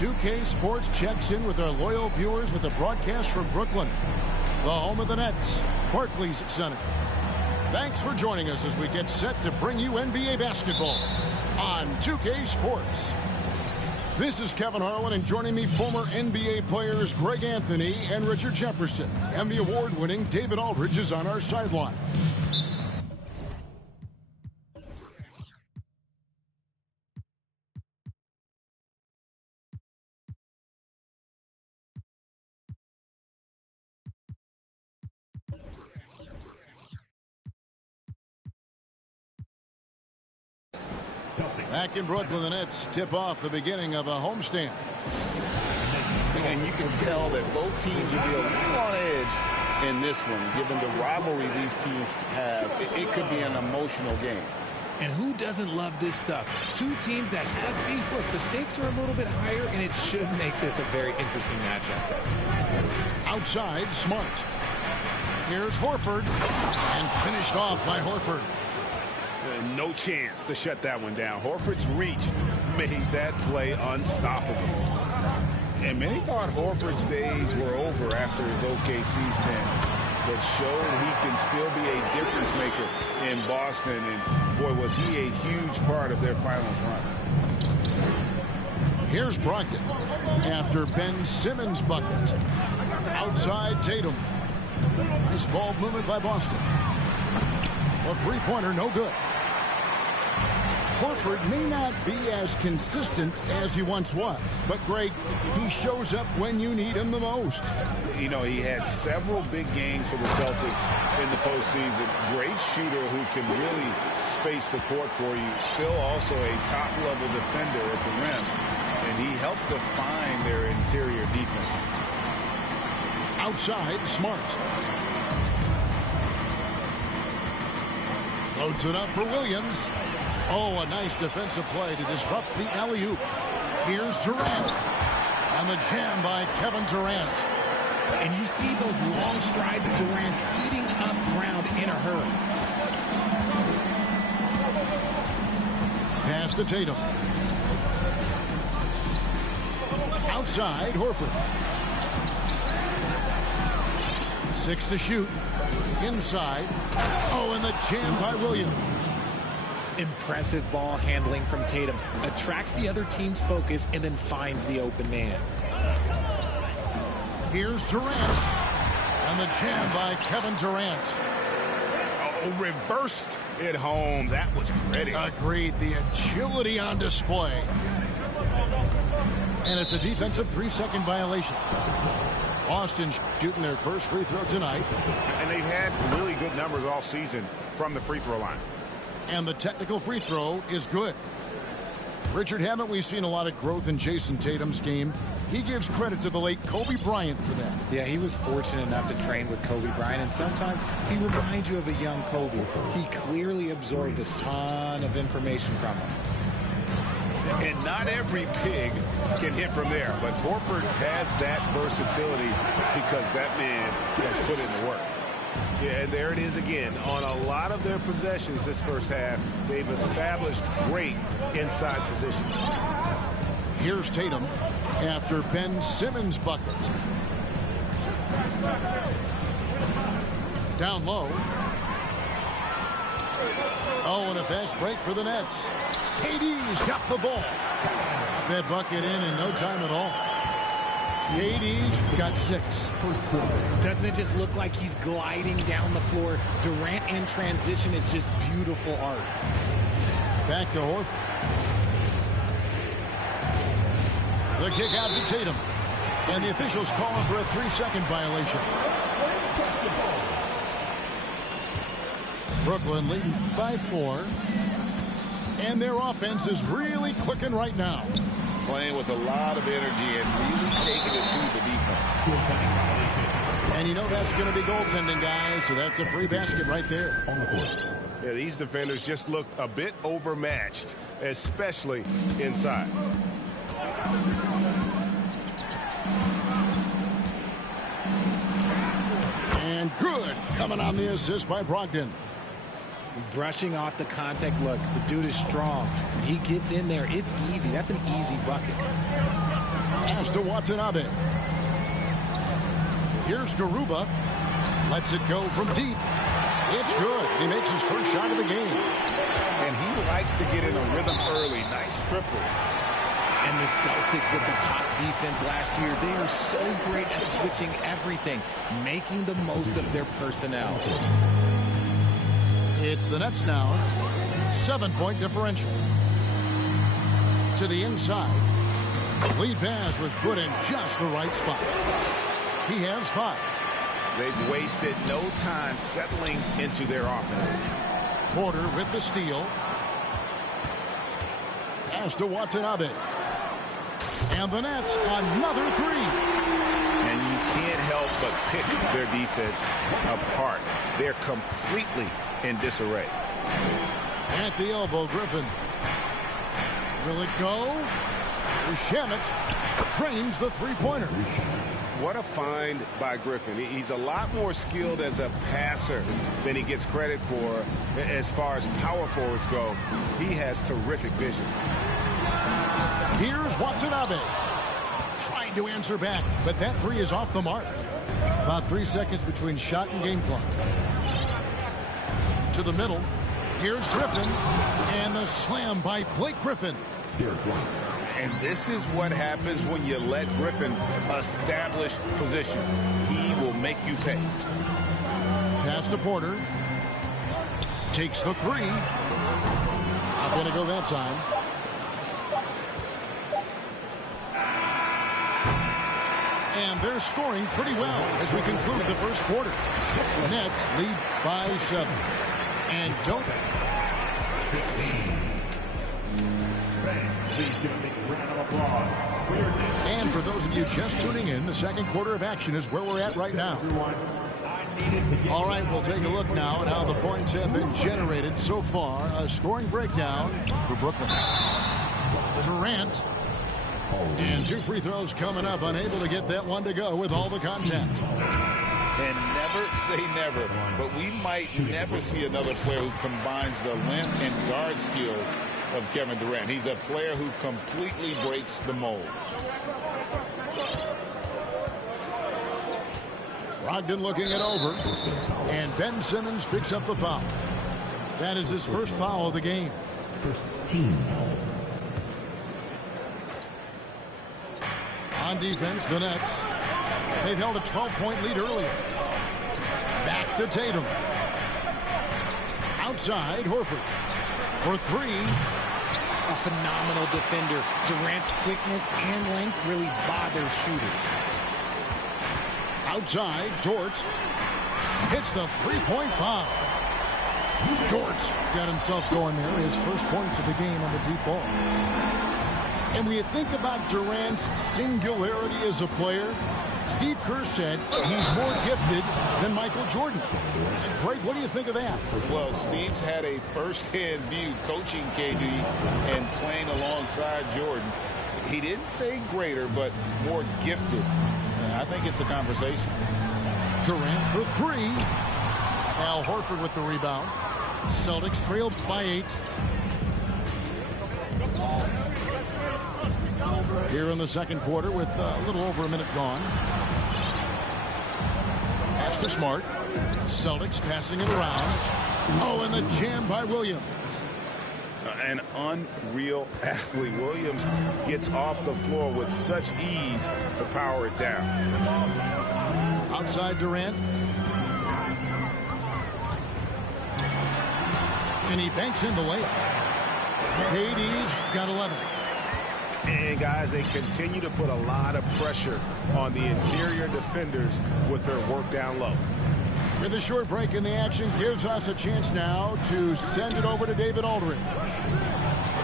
2K Sports checks in with our loyal viewers with a broadcast from Brooklyn, the home of the Nets, Barclays Center. Thanks for joining us as we get set to bring you NBA basketball on 2K Sports. This is Kevin Harlan, and joining me, former NBA players Greg Anthony and Richard Jefferson. And the award-winning David Aldridge is on our sideline. Back in Brooklyn, the Nets tip off the beginning of a homestand. And you can tell that both teams will be a little on edge in this one, given the rivalry these teams have. It could be an emotional game. And who doesn't love this stuff? Two teams that have beef. Look, the stakes are a little bit higher, and it should make this a very interesting matchup. Outside, Smart. Here's Horford, and finished off by Horford. No chance to shut that one down. Horford's reach made that play unstoppable. And many thought Horford's days were over after his OKC stint, but showed he can still be a difference maker in Boston. And boy, was he a huge part of their finals run. Here's Brogdon after Ben Simmons' bucket. Outside, Tatum. Nice ball movement by Boston. A three-pointer, no good. Horford may not be as consistent as he once was, but Greg, he shows up when you need him the most. You know, he had several big games for the Celtics in the postseason. Great shooter who can really space the court for you. Still also a top-level defender at the rim, and he helped define their interior defense. Outside, Smart. Floats it up for Williams. Oh, a nice defensive play to disrupt the alley-oop. Here's Durant. And the jam by Kevin Durant. And you see those long strides of Durant eating up ground in a hurry. Pass to Tatum. Outside, Horford. 6 to shoot. Inside. Oh, and the jam by Williams. Impressive ball handling from Tatum. Attracts the other team's focus and then finds the open man. Here's Durant. And the jam by Kevin Durant. Oh, reversed it home. That was pretty. Agreed. The agility on display. And it's a defensive 3-second violation. Boston shooting their first free throw tonight. And they've had really good numbers all season from the free throw line. And the technical free throw is good. Richard, haven't we seen a lot of growth in Jason Tatum's game? He gives credit to the late Kobe Bryant for that. Yeah, he was fortunate enough to train with Kobe Bryant, and sometimes he reminds you of a young Kobe. He clearly absorbed a ton of information from him. And not every pig can hit from there, but Horford has that versatility because that man has put in the work. Yeah, and there it is again. On a lot of their possessions this first half, they've established great inside position. Here's Tatum after Ben Simmons' bucket. Down low. Oh, and a fast break for the Nets. KD's got the ball. Got that bucket in no time at all. KD's got 6. Doesn't it just look like he's gliding down the floor? Durant in transition is just beautiful art. Back to Horford. The kick out to Tatum. And the officials calling for a 3-second violation. Brooklyn leading by 4. And their offense is really clicking right now. Playing with a lot of energy and really taking it to the defense. And you know that's going to be goaltending, guys, so that's a free basket right there. Yeah, these defenders just looked a bit overmatched, especially inside. And good coming on the assist by Brogdon. Brushing off the contact. Look, the dude is strong. When he gets in there, it's easy. That's an easy bucket. Pass to Watanabe. Here's Garuba. Lets it go from deep. It's good. He makes his first shot of the game. And he likes to get in a rhythm early. Nice triple. And the Celtics with the top defense last year, they are so great at switching everything, making the most of their personnel. It's the Nets now. 7-point differential. To the inside. Lead pass was put in just the right spot. He has 5. They've wasted no time settling into their offense. Porter with the steal. Pass to Watanabe. And the Nets, another 3. And you can't help but pick their defense apart. They're completely in disarray. At the elbow, Griffin. Will it go? Shamet drains the three-pointer. What a find by Griffin. He's a lot more skilled as a passer than he gets credit for as far as power forwards go. He has terrific vision. Here's Watanabe. Trying to answer back, but that 3 is off the mark. About 3 seconds between shot and game clock. To the middle. Here's Griffin. And the slam by Blake Griffin. And this is what happens when you let Griffin establish position. He will make you pay. Pass to Porter. Takes the 3. Not going to go that time. And they're scoring pretty well as we conclude the first quarter. Nets lead by 7. And don't. And for those of you just tuning in, the second quarter of action is where we're at right now. All right, we'll take a look now at how the points have been generated so far. A scoring breakdown for Brooklyn. Durant. And 2 free throws coming up, unable to get that one to go with all the contact. And never say never, but we might never see another player who combines the length and guard skills of Kevin Durant. He's a player who completely breaks the mold. Brogdon looking it over. And Ben Simmons picks up the foul. That is his first foul of the game. First team. On defense, the Nets. They've held a 12-point lead earlier. Back to Tatum. Outside, Horford. For 3. A phenomenal defender. Durant's quickness and length really bother shooters. Outside, Dort. Hits the 3-point bomb. Dort got himself going there. His first points of the game on the deep ball. And when you think about Durant's singularity as a player, Steve Kerr said he's more gifted than Michael Jordan. Greg, what do you think of that? Well, Steve's had a first-hand view coaching KD and playing alongside Jordan. He didn't say greater, but more gifted. I think it's a conversation. Durant for 3. Al Horford with the rebound. Celtics trailed by 8. Here in the second quarter with a little over a minute gone. Pass to Smart. Celtics passing it around. Oh, and the jam by Williams. An unreal athlete. Williams gets off the floor with such ease to power it down. Outside Durant. And he banks in the layup. KD's got 11. And, guys, they continue to put a lot of pressure on the interior defenders with their work down low. With a short break in the action gives us a chance now to send it over to David Aldridge.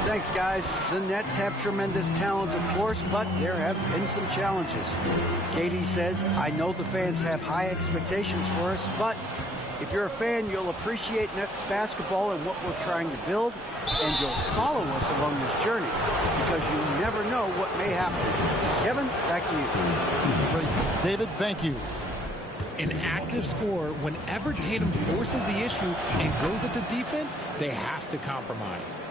Thanks, guys. The Nets have tremendous talent, of course, but there have been some challenges. KD says, I know the fans have high expectations for us, but if you're a fan, you'll appreciate Nets basketball and what we're trying to build, and you'll follow us along this journey because you never know what may happen. Kevin, back to you. Great. David, thank you. An active scorer, whenever Tatum forces the issue and goes at the defense, they have to compromise.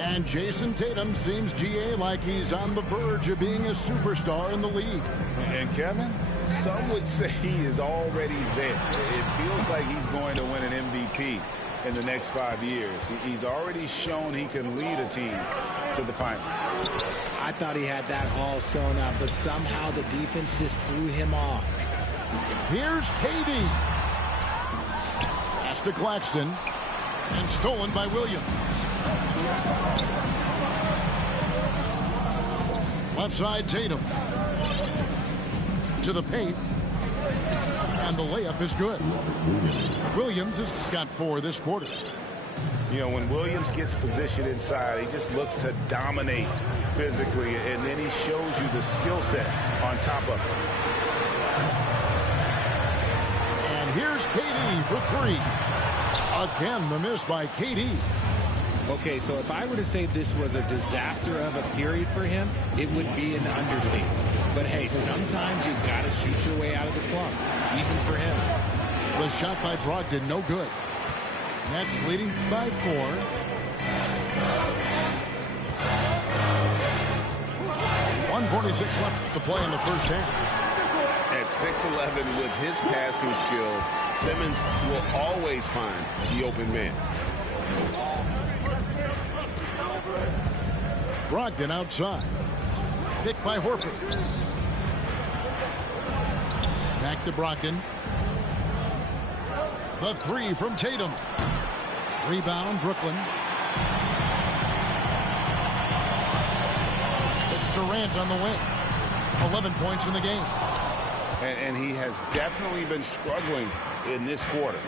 And Jason Tatum seems, GA, like he's on the verge of being a superstar in the league. And Kevin, some would say he is already there. It feels like he's going to win an MVP in the next 5 years. He's already shown he can lead a team to the final. I thought he had that all sewn up, but somehow the defense just threw him off. Here's KD. Pass to Claxton. And stolen by Williams. Left side, Tatum. To the paint. And the layup is good. Williams has got 4 this quarter. You know, when Williams gets positioned inside, he just looks to dominate physically, and then he shows you the skill set on top of it. And here's KD for 3. Again, the miss by KD. Okay, so if I were to say this was a disaster of a period for him, it would be an understatement. But hey, sometimes you got to shoot your way out of the slump, even for him. The shot by Brogdon, no good. Nets leading by 4. .146 left to play in the first half. At 6'11", with his passing skills, Simmons will always find the open man. Brogdon outside. Picked by Horford. Back to Brogdon. The 3 from Tatum. Rebound, Brooklyn. It's Durant on the wing. 11 points in the game. And he has definitely been struggling in this quarter.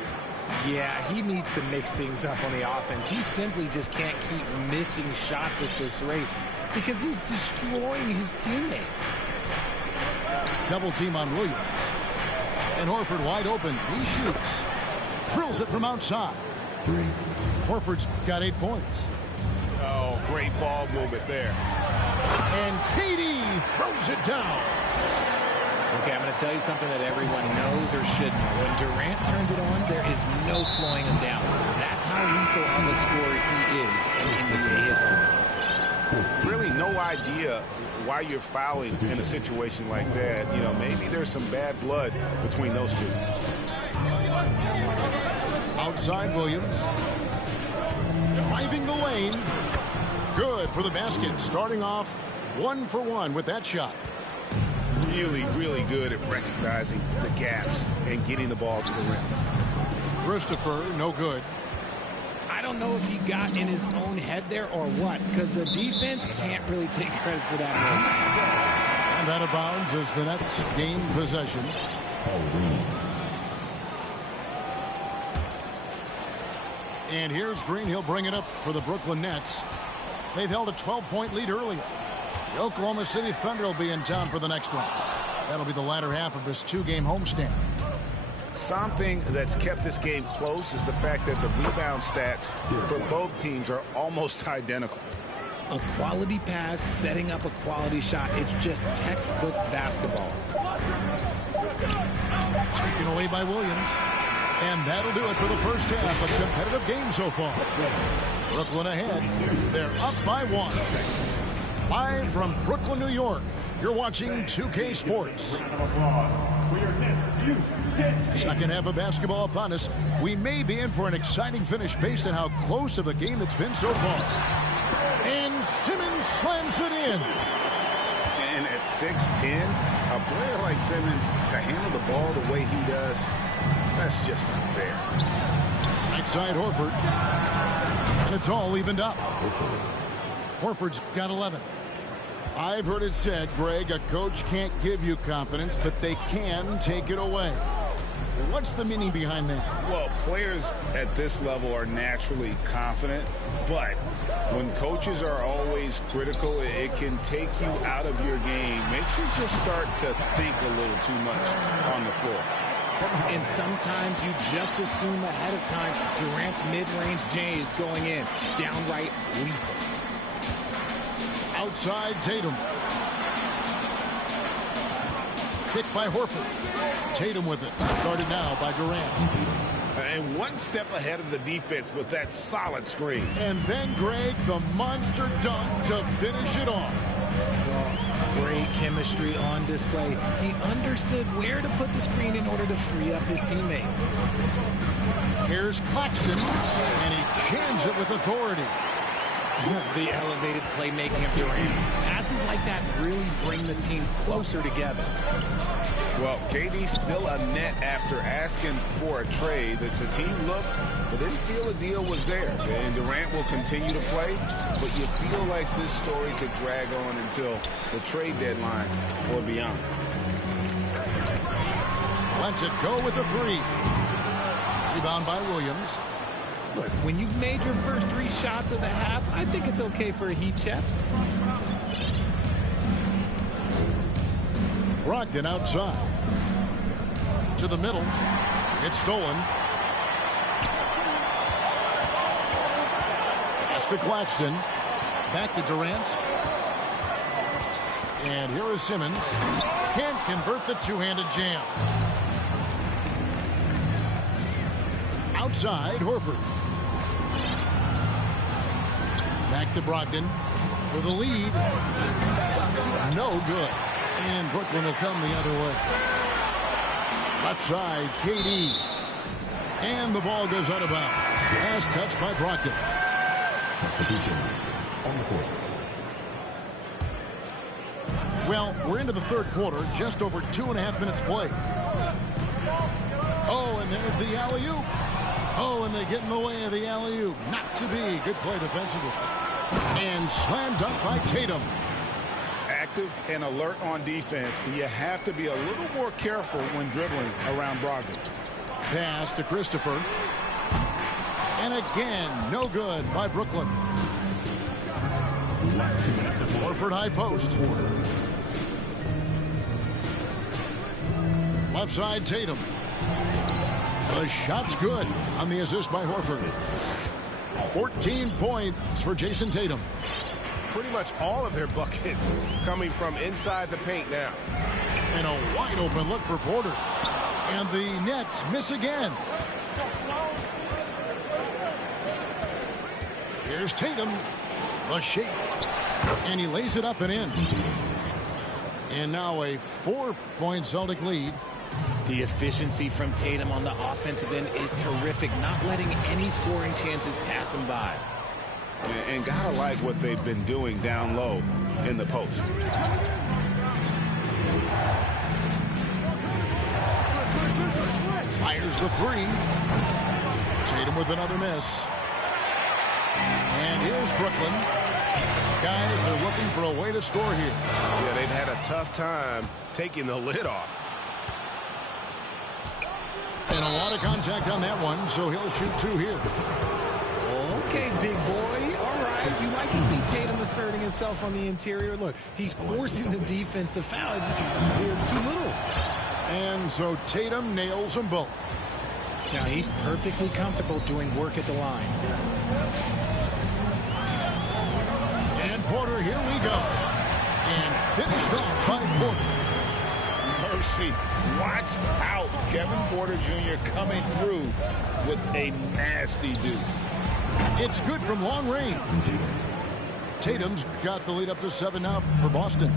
Yeah, he needs to mix things up on the offense. He simply just can't keep missing shots at this rate because he's destroying his teammates. Double team on Williams. And Horford wide open. He shoots. Drills it from outside. 3. Horford's got 8 points. Oh, great ball movement there. And KD throws it down. Okay, I'm going to tell you something that everyone knows or should know. When Durant turns it on, there is no slowing him down. That's how lethal of a scorer he is in NBA history. Really no idea why you're fouling in a situation like that. You know, maybe there's some bad blood between those two. Outside Williams. Driving the lane. Good for the basket. Starting off 1 for 1 with that shot. Really, really good at recognizing the gaps and getting the ball to the rim. Christopher, no good. I don't know if he got in his own head there or what, because the defense can't really take credit for that miss. And out of bounds as the Nets gain possession. And here's Green. He'll bring it up for the Brooklyn Nets. They've held a 12-point lead earlier. The Oklahoma City Thunder will be in town for the next one. That'll be the latter half of this 2-game homestand. Something that's kept this game close is the fact that the rebound stats for both teams are almost identical. A quality pass, setting up a quality shot. It's just textbook basketball. Taken away by Williams. And that'll do it for the first half. A competitive game so far. Brooklyn ahead. They're up by 1. Live from Brooklyn, New York, you're watching 2K Sports. Second half of basketball upon us. We may be in for an exciting finish based on how close of a game it's been so far. And Simmons slams it in. And at 6'10", a player like Simmons to handle the ball the way he does, that's just unfair. Right side Horford. And it's all evened up. Horford's got 11. I've heard it said, Greg, a coach can't give you confidence, but they can take it away. What's the meaning behind that? Well, players at this level are naturally confident, but when coaches are always critical, it can take you out of your game. Makes you just start to think a little too much on the floor. And sometimes you just assume ahead of time Durant's mid-range J is going in. Downright lethal. Outside Tatum. Picked by Horford. Tatum with it. Guarded now by Durant. And one step ahead of the defense with that solid screen. And then, Greg, the monster dunk to finish it off. Great chemistry on display. He understood where to put the screen in order to free up his teammate. Here's Claxton, and he jams it with authority. The elevated playmaking of Durant. Passes like that really bring the team closer together. Well, KD's still a net after asking for a trade. The team looked, but didn't feel a deal was there. And Durant will continue to play, but you feel like this story could drag on until the trade deadline or beyond. Lets it go with the three. Rebound by Williams. Look, when you've made your first 3 shots of the half, I think it's okay for a heat check. Brogdon outside. To the middle. It's stolen. Pass to Claxton. Back to Durant. And here is Simmons. Can't convert the two-handed jam. Outside, Horford. Back to Brogdon for the lead. No good. And Brooklyn will come the other way. Left side, KD. And the ball goes out of bounds. Last touch by Brogdon. Well, we're into the third quarter. Just over 2.5 minutes played. Oh, and there's the alley-oop. Oh, and they get in the way of the alley-oop. Not to be. Good play defensively. And slam dunk by Tatum. Active and alert on defense, and you have to be a little more careful when dribbling around Brogdon. Pass to Christopher. And again, no good by Brooklyn. Horford high post. Left side, Tatum. The shot's good on the assist by Horford. 14 points for Jason Tatum. Pretty much all of their buckets coming from inside the paint now. And a wide open look for Porter. And the Nets miss again. Here's Tatum. The shake. And he lays it up and in. And now a 4-point Celtic lead. The efficiency from Tatum on the offensive end is terrific, not letting any scoring chances pass him by. And gotta like what they've been doing down low in the post. Fires the three. Tatum with another miss. And here's Brooklyn. Guys, they're looking for a way to score here. Yeah, they've had a tough time taking the lid off. And a lot of contact on that one, so he'll shoot 2 here. Okay, big boy. All right. You like to see Tatum asserting himself on the interior. Look, he's forcing the defense to foul. Just they're too little. And so Tatum nails them both. Now he's perfectly comfortable doing work at the line. And Porter, here we go. And finished off by Porter. Mercy. Watch out. Kevin Porter Jr. coming through with a nasty deuce. It's good from long range. Tatum's got the lead up to 7 now for Boston.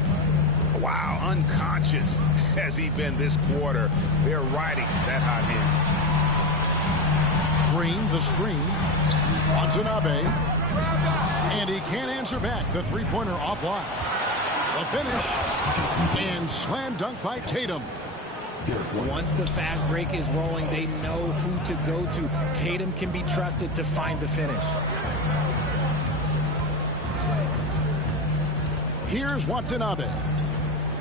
Wow, unconscious has he been this quarter. They're riding that hot hand. Green, the screen. Watanabe. And he can't answer back. The three-pointer offline. The finish. And slam dunk by Tatum. Once the fast break is rolling, they know who to go to. Tatum can be trusted to find the finish. Here's Watanabe.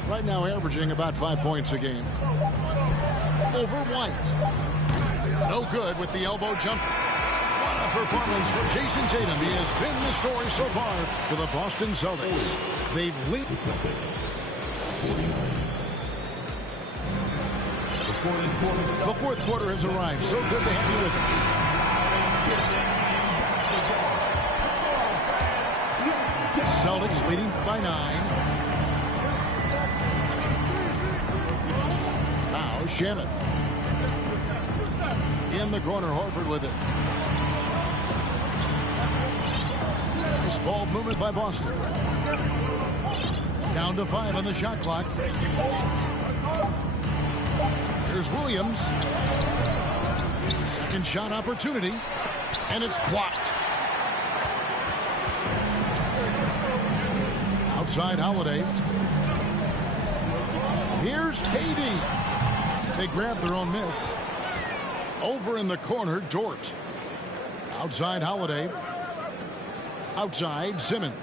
Right now averaging about 5 points a game. Over White. No good with the elbow jump. What a performance for Jason Tatum. He has been the story so far for the Boston Celtics. They've lead. The fourth quarter has arrived. So good to have you with us. Celtics leading by 9. Now Shaman. In the corner, Horford with it. Nice ball movement by Boston. Down to 5 on the shot clock. Here's Williams. Second shot opportunity. And it's blocked. Outside Holiday. Here's KD. They grab their own miss. Over in the corner, Dort. Outside Holiday. Outside Simmons.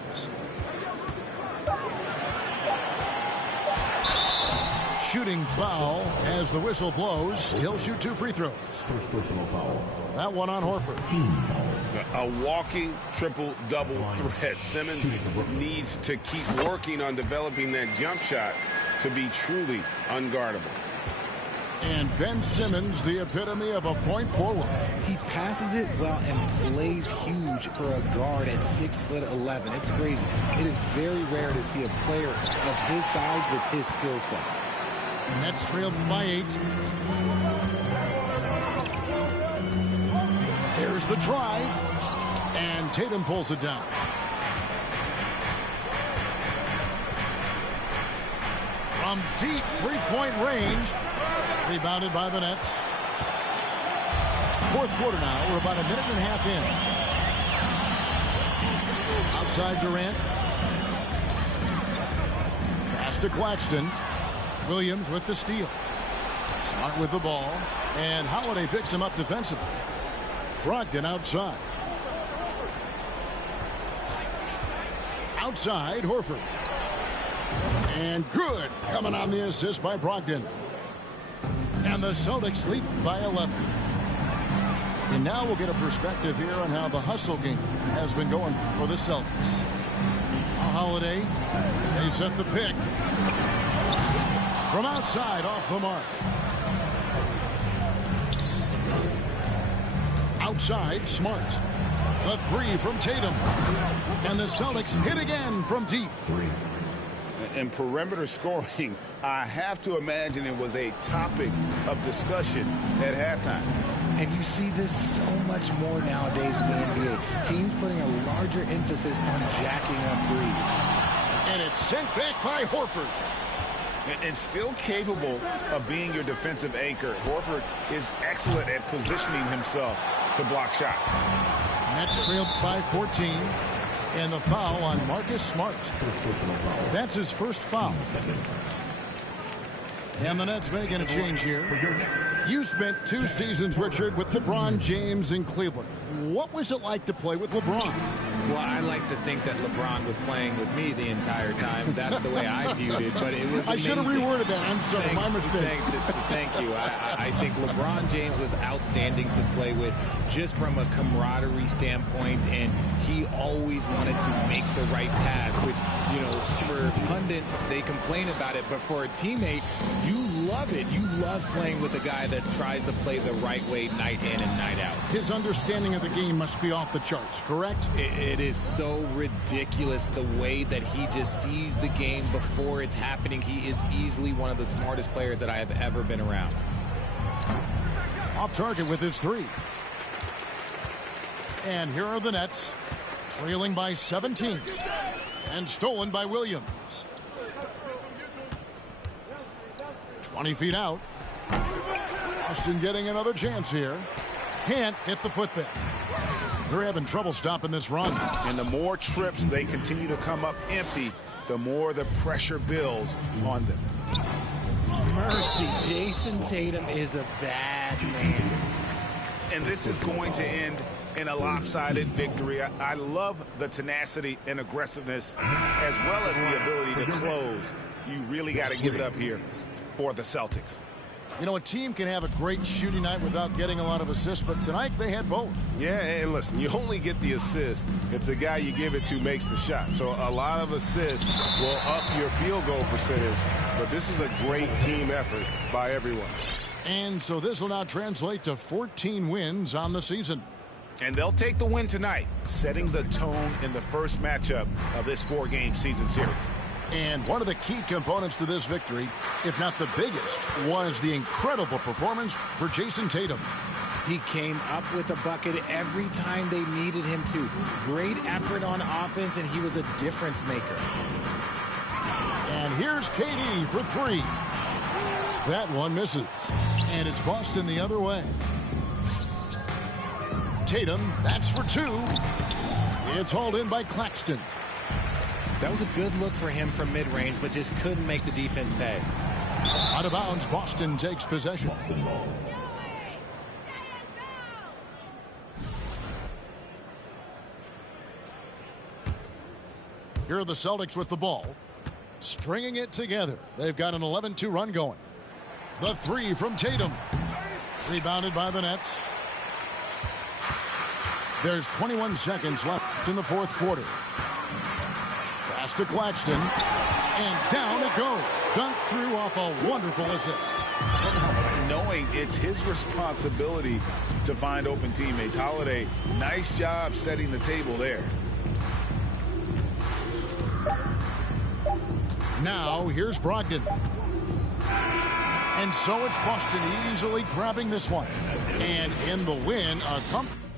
Shooting foul as the whistle blows. He'll shoot 2 free throws. First personal foul. That one on Horford. A walking triple-double threat. Simmons needs to keep working on developing that jump shot to be truly unguardable. And Ben Simmons, the epitome of a point forward. He passes it well and plays huge for a guard at 6'11". It's crazy. It is very rare to see a player of his size with his skill set. Nets trailed by 8. There's the drive. And Tatum pulls it down. From deep three-point range. Rebounded by the Nets. Fourth quarter now. We're about a minute and a half in. Outside Durant. Pass to Claxton. Williams with the steal. Smart with the ball. And Holiday picks him up defensively. Brogdon outside. Outside, Horford. And good. Coming on the assist by Brogdon. And the Celtics lead by 11. And now we'll get a perspective here on how the hustle game has been going for the Celtics. Holiday. They set the pick. From outside, off the mark. Outside, Smart. The 3 from Tatum. And the Celtics hit again from deep. And perimeter scoring, I have to imagine it was a topic of discussion at halftime. And you see this so much more nowadays in the NBA. Teams putting a larger emphasis on jacking up threes. And it's sent back by Horford. And still capable of being your defensive anchor. Horford is excellent at positioning himself to block shots. Nets trailed by 14. And the foul on Marcus Smart. That's his first foul. And the Nets making a change here. You spent 2 seasons, Richard, with LeBron James in Cleveland. What was it like to play with LeBron? Well, I like to think that LeBron was playing with me the entire time. That's the way I viewed it, but it was amazing. I should have reworded that. I'm sorry, my mistake. Thank you. I think LeBron James was outstanding to play with just from a camaraderie standpoint, and he always wanted to make the right pass, which, you know, for pundits, they complain about it, but for a teammate, you love it. You love playing with a guy that tries to play the right way night in and night out. His understanding of the game must be off the charts, correct? It is so ridiculous the way that he just sees the game before it's happening. He is easily one of the smartest players that I have ever been around. Off target with his 3. And here are the Nets, trailing by 17. And stolen by Williams. 20 feet out. Boston getting another chance here. Can't hit the putback. They're having trouble stopping this run. And the more trips they continue to come up empty, the more the pressure builds on them. Mercy, Jason Tatum is a bad man. And this is going to end in a lopsided victory. I love the tenacity and aggressiveness as well as the ability to close. You really got to give it up here for the Celtics. You know, a team can have a great shooting night without getting a lot of assists, but tonight they had both. Yeah, and listen, you only get the assist if the guy you give it to makes the shot. So a lot of assists will up your field goal percentage, but this is a great team effort by everyone. And so this will now translate to 14 wins on the season. And they'll take the win tonight, setting the tone in the first matchup of this 4-game season series. And one of the key components to this victory, if not the biggest, was the incredible performance for Jason Tatum. He came up with a bucket every time they needed him to. Great effort on offense, and he was a difference maker. And here's KD for three. That one misses. And it's Boston the other way. Tatum, that's for two. It's hauled in by Claxton. That was a good look for him from mid-range, but just couldn't make the defense pay. Out of bounds, Boston takes possession. Here are the Celtics with the ball. Stringing it together. They've got an 11-2 run going. The three from Tatum. Rebounded by the Nets. There's 21 seconds left in the fourth quarter. Pass to Claxton. And down it goes. Dunked through off a wonderful assist. Knowing it's his responsibility to find open teammates. Holiday, nice job setting the table there. Now, here's Brogdon. And so it's Boston easily grabbing this one. And in the win, a comfort.